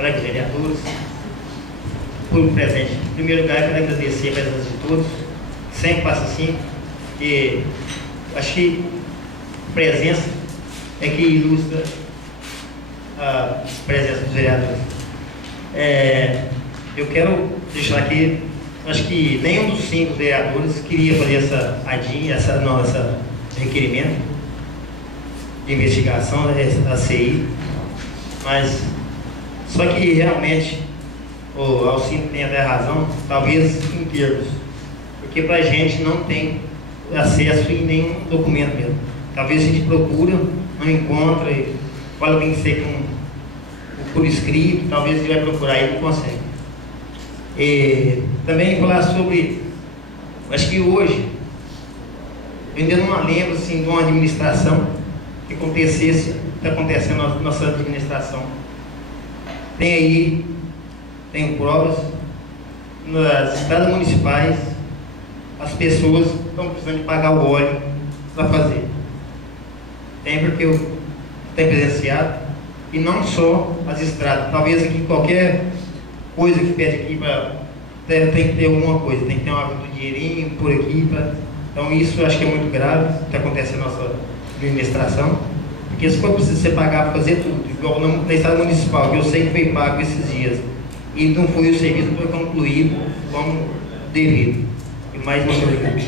colegas vereadores, público presente. Em primeiro lugar, quero agradecer a presença de todos, sempre passa assim, e acho que a presença é que ilustra a presença dos vereadores. Eu quero deixar aqui, acho que nenhum dos 5 vereadores queria fazer essa ADIM, esse requerimento de investigação da CI, mas só que realmente o Alcindo tem até razão, talvez em termos, porque para a gente não tem acesso em nenhum documento mesmo. Talvez a gente procura, não encontra, e fala que tem que ser por escrito, talvez a gente vai procurar e não consegue. E também falar sobre, acho que hoje, eu ainda não lembro assim, de uma administração que acontecesse, está acontecendo na nossa administração. Tem aí, tem provas, nas estradas municipais, as pessoas estão precisando de pagar o óleo para fazer. Tem porque eu tenho presenciado, e não só as estradas, talvez aqui qualquer coisa que pede aqui, tem que ter alguma coisa, tem que ter um dinheirinho por aqui, então isso eu acho que é muito grave, que está acontecendo na nossa administração, porque se for preciso você pagar para fazer tudo, igual na estrada municipal, que eu sei que foi pago esses dias, e não foi o serviço, foi concluído como devido. E mais uma vez.